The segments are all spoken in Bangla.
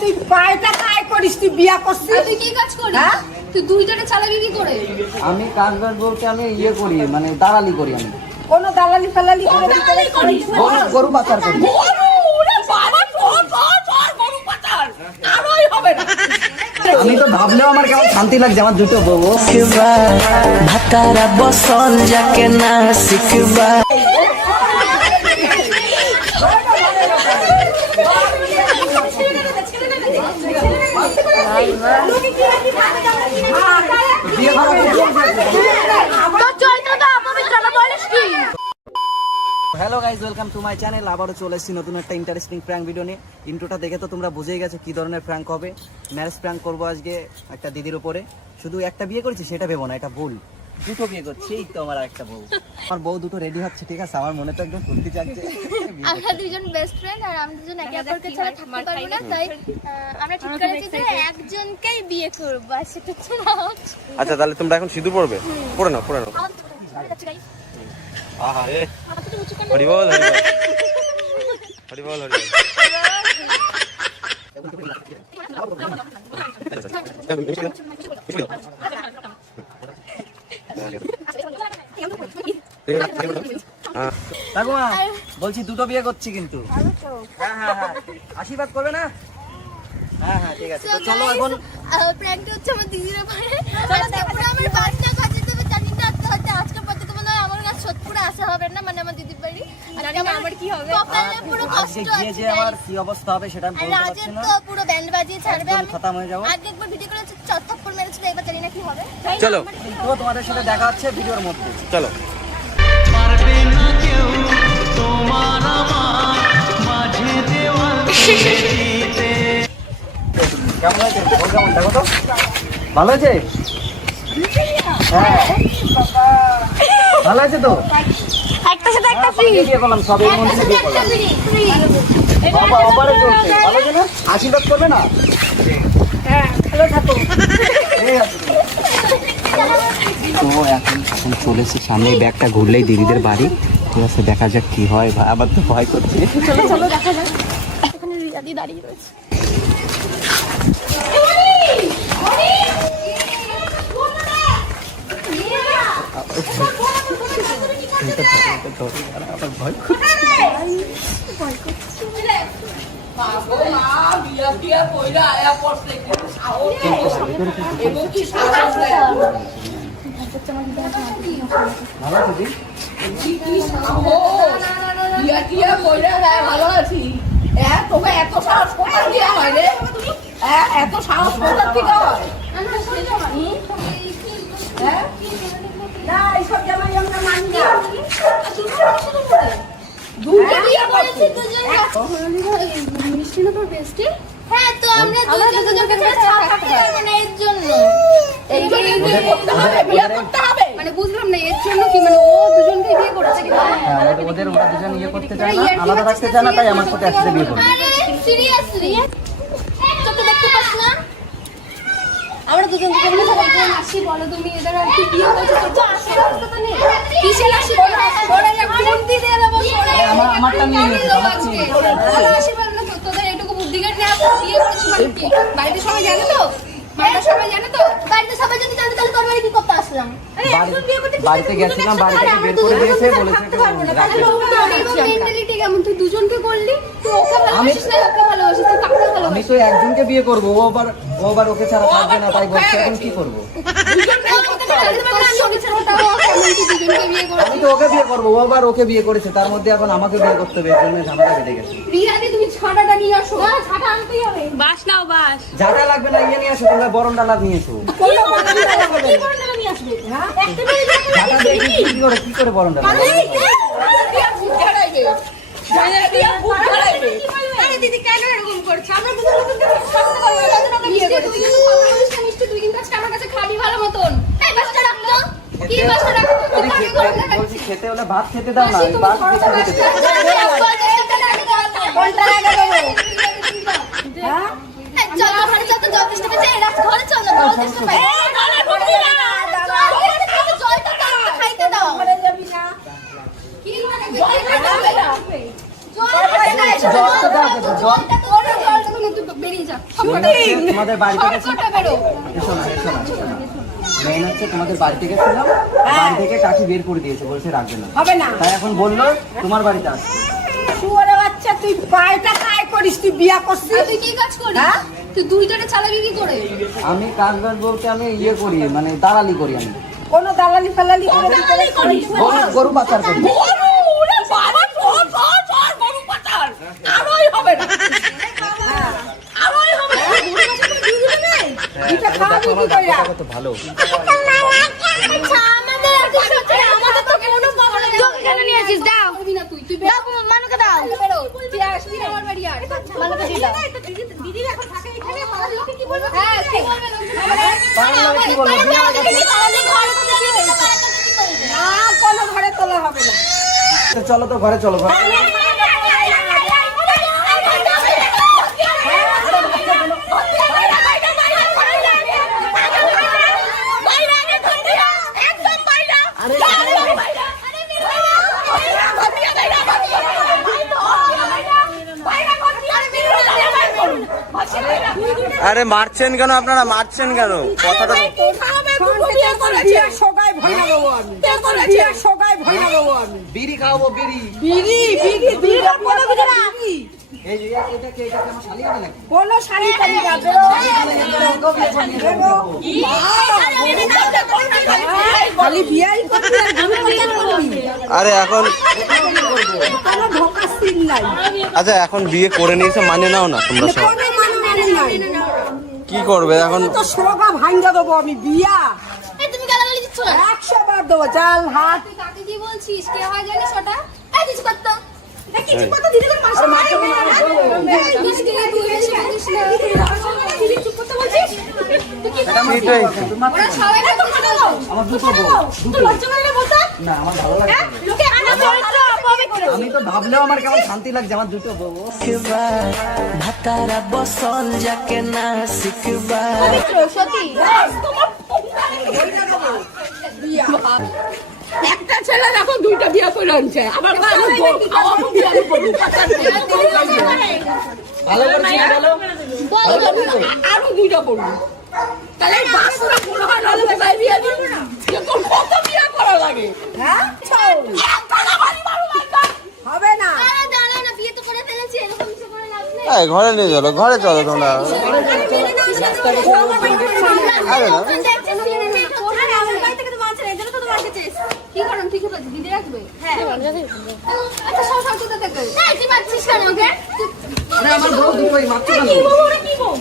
তুই পায়টা কাজ করিস, তুই বিয়া করছিস? তুই কি কাজ করিস? হ্যাঁ? তুই দুইটারে চালাবি কি করে? আমি কাজবাজ বলতে আমি ইয়ে করি, মানে দালালি করি। আমি কোনো দালালি ফালালি করে দালালি করিস? গরু পাচার করি। গরু, ওরে বাবা, তোর গরু পাচার। আরোই হবে না। আমি তো ভাবলেও আমার কেমন শান্তি লাগছে, আমার দুটো বউ। ভাতারা বসল যাকে না শিখবা। Hello guys, welcome to my channel. আবারও চলে এসেছি নতুন একটা ইন্টারেস্টিং প্র্যাঙ্ক ভিডিও নিয়ে। ইন্ট্রোটা দেখে তো তোমরা বুঝেই গেছো কি ধরনের প্র্যাঙ্ক হবে। ম্যারেজ প্র্যাঙ্ক করবো আজকে একটা দিদির উপরে। শুধু একটা বিয়ে করেছি সেটা ভেবো না, এটা ভুল। দুটো বিয়ে করছি, এই তো আমার একটা বউ। আমার বউ দুটো রেডি হচ্ছে, ঠিক আছে? আমার মনে তো একদম ফুর্তি চাচ্ছে। আমরা দুজন বেস্ট ফ্রেন্ড আর আমরা দুজন একে অপরকে ছাড়া থাকতে পারবো না, তাই আমরা ঠিক করেছি যে একজনকেই বিয়ে করব। আর সেটা হচ্ছে রাজ। আচ্ছা, তাহলে তোমরা এখন সিঁদুর পড়বে? পড়ে নাও, পড়ে নাও। আহারে, হরি বল, হরি বল, হরি বল, হরি বল। ঠাকুমা, বলছি দুটো বিয়ে করছি কিন্তু। হ্যাঁ হ্যাঁ হ্যাঁ, আশীর্বাদ করবে না? হ্যাঁ হ্যাঁ, ঠিক আছে। তো চলো এখন। প্র্যাঙ্কটা হচ্ছে আমার দিদির উপরে। আর তারপরে আমার বাচ্চা কাছে দেবে জানিতে আসতে হচ্ছে। আজকে পর্যন্ত মনে হয় আমার কাছে সোদপুরে আসা হবে না, মানে আমার দিদির বাড়ি। আর আমার কি হবে? কপালে পুরো কষ্ট আজকে গিয়ে যে আমার কি অবস্থা হবে সেটা আমি বলতে পারছি না। তো পুরো ব্যান্ড বাজিয়ে ছাড়বে। একদম আমি খতম হয়ে যাবো। আগে একবার ভিডিও করে চত্থপ্পড় মেরেছিল, এবার জানি না কি হবে। চলো তো তোমাদের সাথে দেখা হচ্ছে ভিডিওর মধ্যে। চলো। পারবে না কেউ তোমার আমার মাঝে দেওয়াল দিতে। কেমন হয়েছে? বল কেমন, দেখো তো। ভালো হয়েছে? হ্যাঁ, ভালো আছে তো। একটা সাথে একটা ফ্রি বিয়ে করলাম, সব এর মধ্যে বিয়ে করলাম। বাবা ওপারে চলছে, ভালো আছে না? আশীর্বাদ করবে না? হ্যাঁ, ভালো থাকো। এই আছে তো। তো এখন চলে এসেছি সামনে, এই ব্যাগটা ঘুরলেই দিদিদের বাড়ি। ঠিক আছে, দেখা যাক কি হয়। আবার তো ভয় করছে। চলো চলো দেখা যাক। এখানে রিয়াদি দাঁড়িয়ে রয়েছে। আবার ভয় করছে। বাবা, মা, বিয়া কইরা আয়া পড়ছে। এবং কি সাহস দেয়। ভালো আছে দি? বিয়া কইরা আয়া ভালো আছি। তোকে এত সাহস কোথায় দিয়া হয় রে? এত সাহস কোথা থেকে হয়? হ্যাঁ? না, এইসব জামাই আমরা মানি না। দুটো বিয়ে করছি। মিষ্টি না তোর বেস্টি? হ্যাঁ, তো আমরা দুজনকে ছাড়া থাকতে পারবো না এর জন্য। এই জন্য বিয়ে করতে হবে, বিয়ে করতে হবে। মানে বুঝলাম না এর জন্য কি, মানে ও দুজনকে বিয়ে করেছে কি? হ্যাঁ, ওরা দুজন ইয়ে করতে চায় না, আলাদা রাখতে চায় না, তাই আমার সাথে একসাথে বিয়ে করবে। আরে সিরিয়াসলি তো দেখতে পাস না আমরা দুজন দুজনের সাথে একদম আসি। বলো তুমি এদের আর কি বিয়ে করছে তো আশীর্বাদ তো নেই। কিসের আশীর্বাদ? ওরে বুদ্ধি দিয়ে দেবো। আমারটা নিয়ে নিতে দেবো আজকে। ওরা আশীর্বাদ না তো, তোদের এটুকু বুদ্ধি জ্ঞান নেই। আপনি বিয়ে করেছিস মানে কি? বাড়িতে সবাই জানে তো? বাড়িতে সবাই জানে তো? বাড়িতে সবাই যদি জানে তাহলে তোর বাড়ি কি করতে আসলাম? বাড়িতে গেছিলাম, বাড়ি থেকে বের করে দিয়েছে, বলেছে মেন্টালিটি কেমন? তুই দুজনকে করলি, তুই ওকে ভালোবাসিস না ওকে ভালোবাসিস, তুই কাকে আমি ভালোবাসিস? তো একজনকে বিয়ে করবো, ও আবার ওকে ছাড়া থাকবে না, তাই বলছে। এখন কি করবো? আমি তো ওকে বিয়ে করবো, ও আবার ওকে বিয়ে করেছে, তার মধ্যে এখন আমাকে বিয়ে করতে হবে। এর জন্য ঝামেলা বেঁধে গেছে। তুমি ছাটাটা নিয়ে আসো। ছাটা আনতেই হবে। বাস নাও বাস। যাটা লাগবে না ইয়ে নিয়ে আসো, তোমরা বরণ ডালা নিয়ে এসো। কি বরণ ডালা নিয়ে আসবে? একটা বেরিয়ে যাবে। যাটা দেখি কি করে বরণ ডালা। আরে দিদি কেন এরকম করছো? আমরা দুজন দুজনকে থাকতে পারবো না, তাদের ওকে বিয়ে করেছি। তুই ভালোবাসিস না মিষ্টি, তুই কিন্তু আজকে আমার কাছে খাবি ভালো মতন। এই বাসটা রাখতো। কি বাসটা রাখতো? তুই খাবি ভালো মতন। বলছি খেতে হলে ভাত খেতে দাও না, এই ভাত খেতে দিতে দাও। কোনটা লাগে দেবো? হ্যাঁ? চল ঘরে চল, তো জল তেষ্টা পেয়েছে। এই রাত ঘরে চল না, জল তেষ্টা পেয়েছে। এই ঘরে ঢুকবি না। জলটা তো খাইতে দাও। ঘরে যাবি না। কি মানে জলটা খাবে না? জলটা তো বেরিয়ে যা। তোমাদের বাড়ি থেকে শর্টকাটে বেরো। এসো না মেন হচ্ছে তোমাদের বাড়ি থেকে ছিলাম, বাড়ি থেকে কাকি বের করে দিয়েছে, বলছে রাখবে না, হবে না। তাই এখন বললো তোমার বাড়িতে আসবে। শুয়োরের বাচ্চা, তুই পায়টা কায় করিস? তুই বিয়া করছিস? তুই কি কাজ করিস? হ্যাঁ? তুই দুইটারে চালাবি কি করে? আমি কাজ বাজ বলতে আমি ইয়ে করি, মানে দালালি করি, আমি কোনো দালালি ফালালি করিস না? গরু পাচার করি। গরু, ওরে বাবা, তোর গরু পাচার। আরোই হবে না। আরোই হবে না। এটা খাওয়াবি কি কইরা? কত ভালো। আচ্ছা, আমাদের আর কিছু হচ্ছে না, আমাদের তো কোনো পাওয়ার নেই। তোকে কেন নিয়ে আসিস? দাও। তুই দাও, মানুকে দাও। বেরো। তুই আসবি না আমার বাড়ি আর। মানুকে দিয়ে দাও। দিদি এখন থাকে এখানে, পাড়ার লোকে কি বলবে? হ্যাঁ, কি বলবে লোকে? পাড়ার লোকে কি বলবে? বিয়ে হয়ে গেছে। না, কোনো ঘরে তোলা হবে না। তো চলো তো ঘরে চলো, ঘরে। আরে মারছেন কেন আপনারা, মারছেন কেন? কথাটা বিয়ার সোগায় ভয় না বাবু আমি। বিয়ার সোগায় ভয় না বাবু আমি। বিড়ি খাওয়াবো, বিড়ি। বিড়ি কোনো বিড়ি না। এই যে এটা কি আমার শালি হবে নাকি? কোনো শাড়ি পাবি না, বেরো। খালি বিয়াই করবি আর গরু পাচার করবি। আরে এখন কোনো ধোকা সিন নাই। আচ্ছা এখন বিয়ে করে নিয়েছে, মানে নাও না তোমরা সব। কোনো মানে নাই। কি করবে এখন? তো সোগা ভাঙ্গা দেবো আমি। বিয়া এই তুমি গালাগালি দিচ্ছ না? 100 বার দেবো। জাল হাত। তুই কাকে কি বলছিস? কে হয় জানিস ওটা? এই কিছু করতো। কিছু কথা দিদি করে মাসে মারে না। মিষ্টি তুই বেশি বলিস না। দিদি চুপ করতে বলছিস? তুই কি করছিস? এটাই ওরা সবাই কথা বলো। আমার দুটো বউ, তুই লজ্জা করে না বলতে? না আমার ভালো লাগে না। লোকে আনা পবিত্র অপবিত্র। আমি তো ভাবলেও আমার কেমন শান্তি লাগছে, আমার দুটো বউ। ভাতারা বসল যাকে না শিখবা পবিত্র সতী। একটা ছেলে দেখো দুইটা বিয়া করে আনছে। আমার ভাই আমার বিয়া করবো পাচার করবো। ভালো করছি না বলো? আরো দুইটা করবো। তাহলে বাসটা পুরো হয় না, ভাই বিয়া দিবি না। তোর কত বিয়া করা লাগে? হ্যাঁ, হবে না। আরে দাঁড়া না, বিয়ে তো করে ফেলেছি, এরকম কিছু করে লাভ নেই। এই ঘরে নিয়ে চলো, ঘরে চলো তোমরা। আরে না কি করেন? ঠিক আছে, দিদি রাখবে? হ্যাঁ। আচ্ছা, সব সাথে থেকে। এই তুই মারছিস কেন ওকে? আরে আমার বউ দুটোই মারছে কেন? কি বলবো ওরে, কি বল?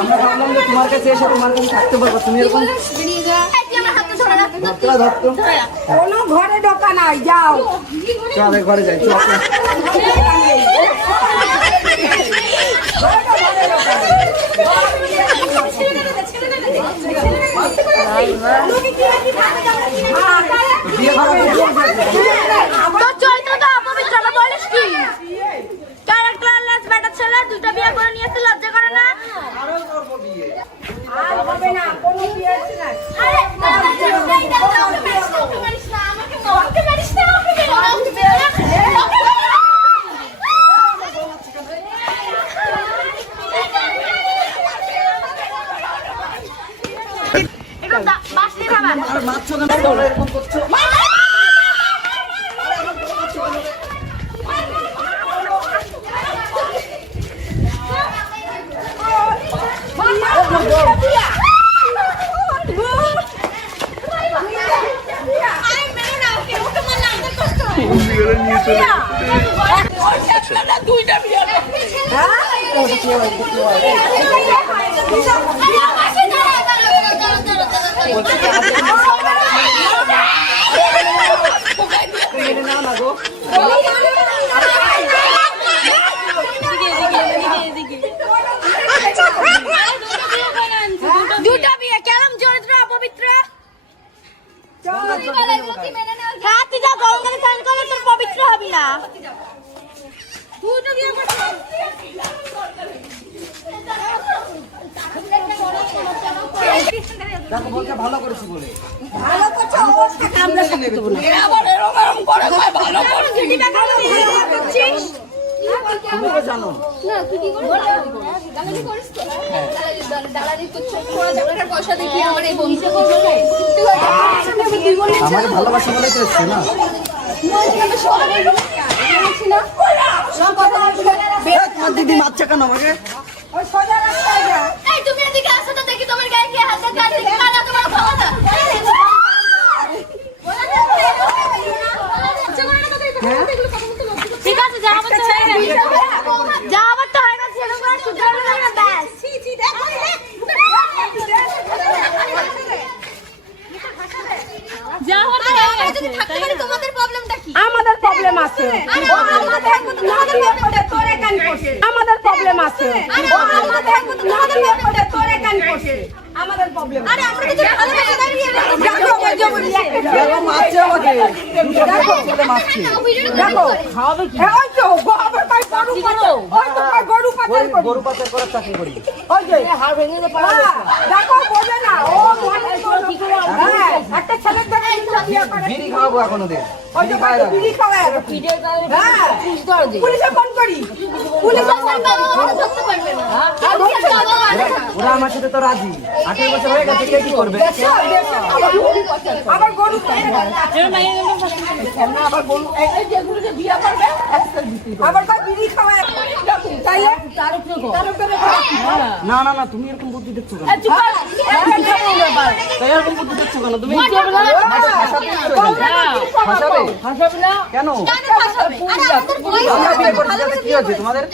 আমরা ভাবলাম যে তোমার কাছে এসে তোমার কাছে থাকতে পারবো, তুমি এরকম ধরতে ধরতো। কোনো ঘরে ঢোকা নাই, যাও। চল ঘরে যাই, চল। বিয়ে করা তোর চরিত্র তো অপবিত্র, না বলিস কি? ক্যারেক্টারলেস বেটা ছেলে, দুটো বিয়ে করে নিয়েছে, লজ্জা করে না? আর হবে না, কোনো বিয়ে আছে না। আরে ওকে মারিস না, আমাকে মারিস না, ওকে বাসলি বাবা। আর মারছো কেন? তোমরা এরকম করছো? দুইটা বিয়ে দুটো বিয়ে কেমন চরিত্র অপবিত্র? হ্যাঁ, তুই যা গঙ্গায় স্নান করলে তোর পবিত্র হবি না। দুটো বিয়ে করছিস? দেখো বলছে ভালো করেছি বলে। ভালো করছো, ওর টাকা আমরা সব দেবো না। আবার এরকম করে কয় ভালো করছি। তুমি তো জানো। না তুই কি করে দালালি করিস তো দালালি করছিস তোরা জায়গাটার পয়সা দেখি আমার এই বংশে করবে তুই বলিস আমাকে ভালোবাসি বলেই তো এসছে না। তোমার দিদি মারছে কেন আমাকে? এই তুমি এদিকে আসো তো দেখি তোমার গায়ে কে হাত দেয় দেখি কালা তোমার ক্ষমতা ঠিক আছে যা আবার তো হয়ে গেছে যা আবার তো হয়ে গেছে এরকম আর শুধরানো যায় না ব্যাস ছি ছি দেখো যা আবার তো হয়ে গেছে তাই তোমাদের প্রবলেমটা কি আমাদের প্রবলেম আছে, আমাদের প্রবলেম আছে, আমাদের প্রবলেম। আরে আমরা তো ভালোবাসা দাঁড়িয়ে দেখো মারছে আমাকে। দেখো ছেলে মারছে। দেখো খাওয়াবে কি? ওই তো আবার ভাই গরু পাচার, ওই তো ভাই গরু পাচার ওই করি। গরু পাচার করার চাকরি করি। ওই যে হাড় ভেঙে দে পাড়া। দেখো বোঝে না ও মনে করে কি করে একটা ছেলের দেখে বিয়ে করে। বিড়ি খাওয়াবো এখন ওদের। ওই যে ভাই বিড়ি খাওয়ায় আর পিঠে হ্যাঁ পুলিশে ফোন করি, পুলিশে ফোন বাবা ওরা ধরতে পারবে না ওরা আমার সাথে তো রাজি। 18 বছর হয়ে গেছে, কে কি করবে? আবার গরু আবার গরু এই যেগুলোকে বিয়ে করবে আবার কই বিড়ি খাওয়ায় তাইলে তার উপরে না না না, তুমি এরকম বুদ্ধি দেখছো কেন? তাই এরকম বুদ্ধি দেখছো কেন তুমি? ফাঁসাবে? হাসবে না কেন? আরে আমাদের বয়স আমরা বিয়ে করছি, তাতে কি হয়েছে তোমাদের?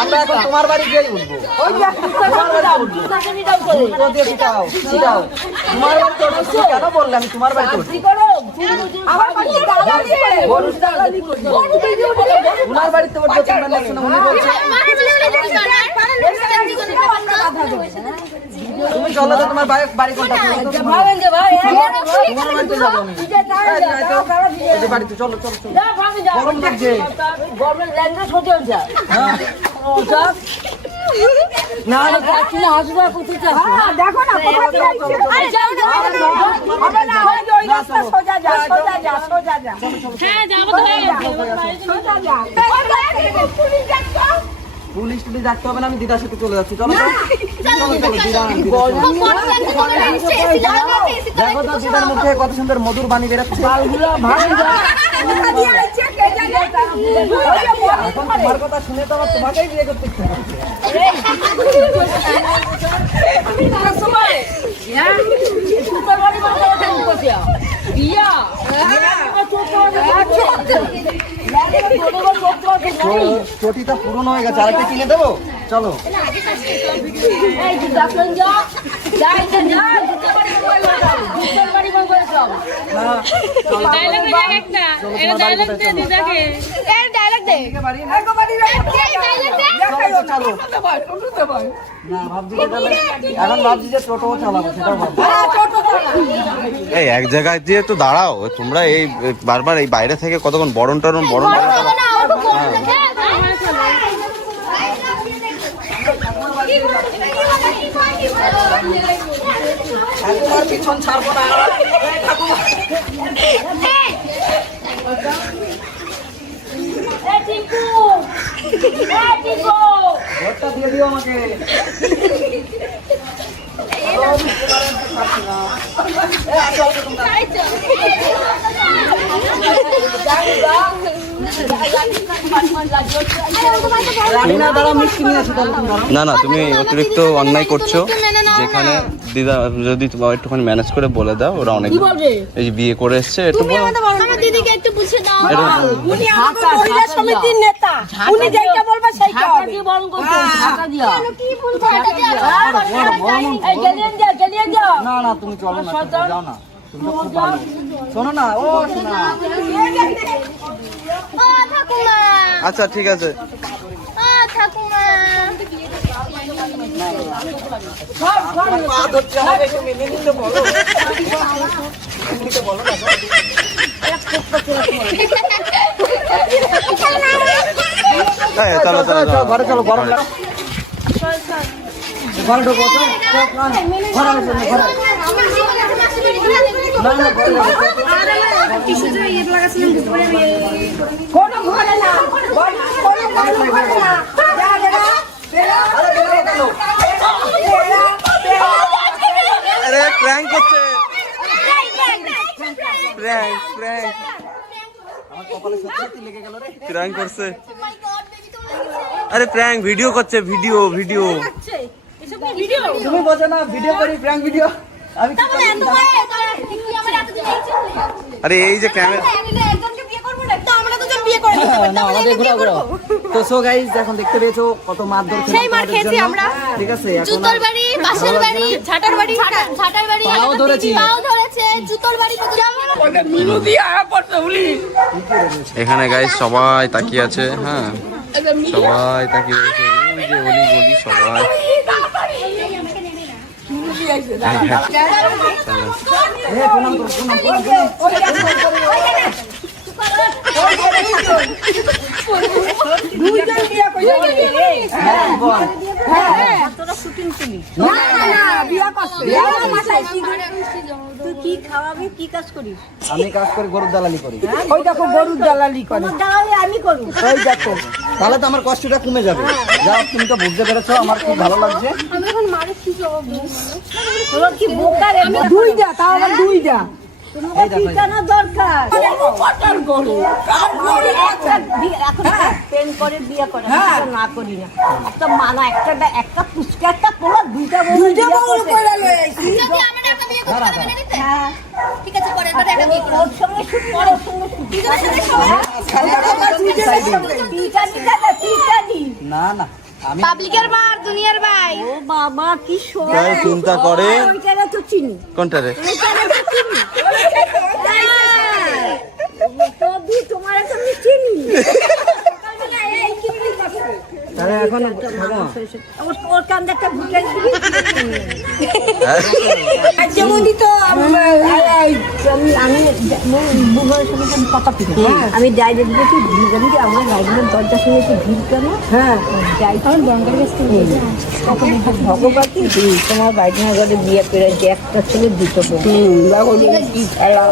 আমরা এখন তোমার বাড়ি গিয়েই উঠবো। তোমার বাড়ি উঠবো। জুতো দিয়ে পিটাও, পিটাও। তোমার বাড়িতে উঠবো। তুমি কেন বললে আমি তোমার বাড়িতে উঠবো? আবার বাড়ি দালালি করি উনার বাড়িতে উঠবো, তোমরা দেখছো না উনি বলছে। তুমি চলো তো, তোমার বাড়ি কোনটা? তোমার বাড়িতে যাবো আমি। এই যে বাড়িতে চলো চলো চলো। গরম লাগছে। হ্যাঁ। না না দেখো না হবে না ওই রাস্তা সোজা যা সোজা যা সোজা যা সোজা যা পুলিশ টুলিশ ডাকতে হবে না, আমি দিদার সাথে চলে যাচ্ছি। চলো তো। চলো চলো দিদা। দেখো তো দিদার মুখে কত সুন্দর মধুর বাণী বেরোচ্ছে। এখন তোমার কথা শুনে তো আমার তোমাকেই বিয়ে করতে ইচ্ছে করছে। চটিটা পুরনো হয়ে গেছে, আরেকটা কিনে দেবো? চলো। এখন ভাবছি যে টোটো চালাবো, সেটাও ভাবছি। এই এক জায়গায় দিয়ে তো দাঁড়াও তোমরা, এই বারবার এই বাইরে থেকে কতক্ষণ বরণ টরণ বরণ একবার পিছন ছাড়বো না। ভোটটা দিয়ে দিও আমাকে। না না, তুমি অতিরিক্ত অন্যায় করছো। যেখানে দিদা যদি তোমার একটুখানি ম্যানেজ করে বলে দাও, ওরা অনেক এই যে বিয়ে করে এসছে, একটু আমার দিদিকে একটু বুঝিয়ে দাও উনি আমাদের মহিলা সমিতির নেতা, উনি যেটা বলবে সেইটা হবে। কেন কি বলবো এটা দিয়ে না না তুমি চলো না, যাও না। তুমি তো খুব ভালো। শোনো না, ও শোনা। ও ঠাকুমা আচ্ছা ঠিক আছে। ও ঠাকুমা পা ধরতে হবে, একটু মেনে নিতে বলো। নিতে বলো না। চলো চলো চলো ঘরে চলো, গরম লাগে। ঘরে ঢোকো তো ঘরে আসো না, ঘরে। না, না, ঘরে কোনো ঘরে না, কোনো ঘরে না। যা, যা, বেরো। আরে বেরো কেন? আরে প্র্যাঙ্ক করছে, প্র্যাঙ্ক প্র্যাঙ্ক আমার কপালে সত্যি সত্যি লেগে গেল রে। প্র্যাঙ্ক করছে। আরে প্র্যাঙ্ক ভিডিও করছে, ভিডিও ভিডিও। তুমি বোঝো না ভিডিও করি, প্র্যাঙ্ক ভিডিও। আমি কি করি? আরে এই যে ক্যামেরা, না আমাদের ঘোরা। তো সো গাইস এখন দেখতে পেয়েছো কত মারধর খেলাম সেই মার তোমাদের খেয়েছি জন্য। আমরা। ঠিক আছে, এখন জুতোর বাড়ি, পাশের বাড়ি, ঝাটার বাড়ি, ঝাটার বাড়ি, পাও ধরেছি। পাও ধরেছে, জুতোর বাড়ি এখানে গাইস সবাই তাকিয়ে আছে। হ্যাঁ সবাই তাকিয়ে আছে, ওই যে অলি গলি সবাই। এ প্রণাম করো, প্রণাম করো। দুইজন বিয়ে করছে। হ্যাঁ, বল। না, না, না, বিয়ে করছে। বিয়ে মাথায় কি করে? তুই কি খাওয়াবি, কি কাজ করিস? আমি কাজ করি, গরুর দালালি করি। ওই দেখো গরুর দালালি করে। দালালি আমি করব। ওই দেখো। তাহলে তো আমার কষ্টটা কমে যাবে। যাও, তুমি তো বুঝতে পেরেছো, আমার খুব ভালো লাগছে। আমি এখন মারের কি জবাব দেব? তোর কি বোকা রে? দুইটা, তাও আবার দুইটা। এই দেখো, এই দেখো। দরকার। কটার গরু? কার গরু? এখন প্রেম করে বিয়ে করে, আমি না করি না। একটা মানা, একটা পুচকা, একটা পোলা, দুইটা বউ করে লইছি। যদি আমার একটা বিয়ে করতে পারবে না দিতে? হ্যাঁ। ঠিক আছে, পরে একটা বিয়ে করব। ওর সঙ্গে শুনি, ওর সঙ্গে শুনি। দুজনের সাথে সবাই না না, আমি পাবলিকের মার, দুনিয়ার ভাই। ও বাবা কি তাই চিন্তা করে। ওইটারে তো চিনি। কোনটা রে? ওইটারে তো চিনি। তবু তোমার তো আমি চিনি। এই চিনি কাছে। তাহলে এখন থাকো। ওর কান্দে একটা ভুকে দিবি। যেমনই তো আমি বুঝার সঙ্গে কথা বলি। আমি ডাইরেক্ট দেখি ভিড় জানি কি আমার গাড়ির দরজা শুনে একটু ভিড় কেন? হ্যাঁ যাই তখন জঙ্গল গাছ থেকে ভগবতী তোমার বাইক ঘরে বিয়ে করে যে একটা ছেলে দুটো কি খেলা